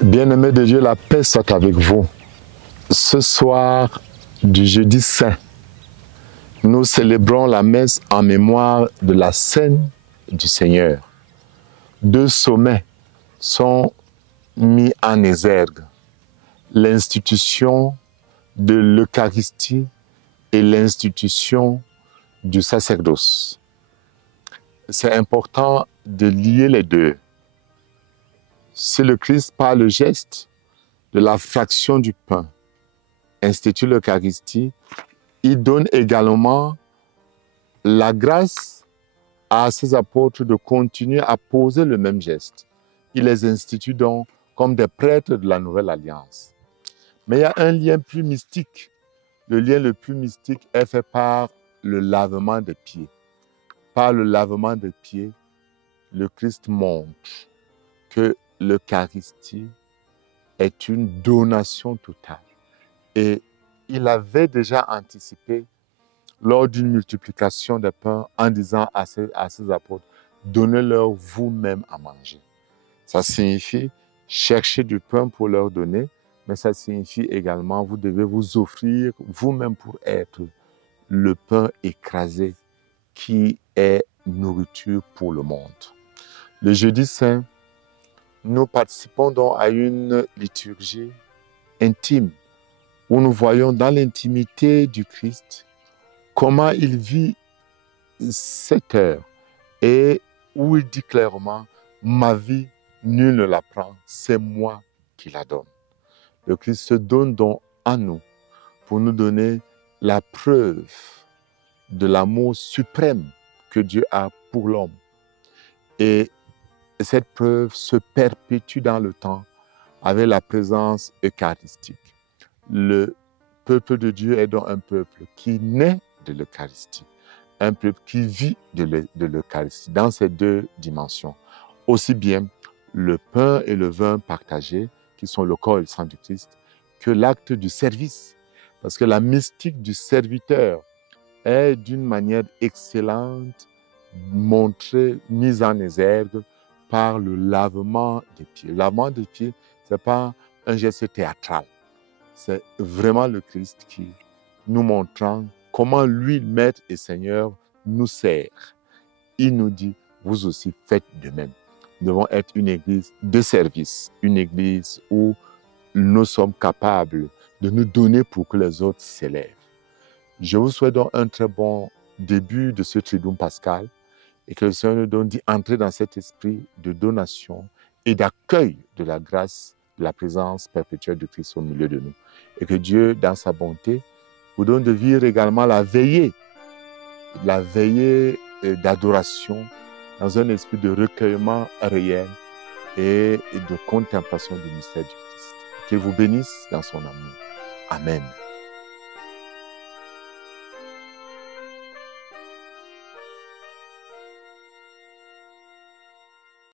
Bien-aimés de Dieu, la paix soit avec vous. Ce soir du jeudi saint, nous célébrons la messe en mémoire de la scène du Seigneur. Deux sommets sont mis en exergue. L'institution de l'Eucharistie et l'institution du sacerdoce. C'est important de lier les deux. Si le Christ, par le geste de la fraction du pain, institue l'Eucharistie, il donne également la grâce à ses apôtres de continuer à poser le même geste. Il les institue donc comme des prêtres de la Nouvelle Alliance. Mais il y a un lien plus mystique. Le lien le plus mystique est fait par le lavement des pieds. Par le lavement des pieds, le Christ montre que l'Eucharistie est une donation totale. Et il avait déjà anticipé lors d'une multiplication des pains en disant à ses apôtres, donnez-leur vous-même à manger. Ça signifie chercher du pain pour leur donner, mais ça signifie également vous devez vous offrir vous-même pour être le pain écrasé qui est nourriture pour le monde. Le jeudi saint, nous participons donc à une liturgie intime où nous voyons dans l'intimité du Christ comment il vit cette heure et où il dit clairement « Ma vie, nul ne la prend, c'est moi qui la donne ». Le Christ se donne donc à nous pour nous donner la preuve de l'amour suprême que Dieu a pour l'homme. Et cette preuve se perpétue dans le temps avec la présence eucharistique. Le peuple de Dieu est donc un peuple qui naît de l'Eucharistie, un peuple qui vit de l'Eucharistie dans ces deux dimensions. Aussi bien le pain et le vin partagés, qui sont le corps et le sang du Christ, que l'acte du service. Parce que la mystique du serviteur est d'une manière excellente montrée, mise en exergue par le lavement des pieds. Le lavement des pieds, ce n'est pas un geste théâtral. C'est vraiment le Christ qui nous montrant comment lui, Maître et Seigneur, nous sert. Il nous dit, vous aussi faites de même. Nous devons être une église de service, une église où nous sommes capables de nous donner pour que les autres s'élèvent. Je vous souhaite donc un très bon début de ce Triduum pascal et que le Seigneur nous donne d'y entrer dans cet esprit de donation et d'accueil de la grâce, de la présence perpétuelle de Christ au milieu de nous. Et que Dieu, dans sa bonté, vous donne de vivre également la veillée d'adoration dans un esprit de recueillement réel et de contemplation du mystère du Christ. Qu'il vous bénisse dans son amour. Amen.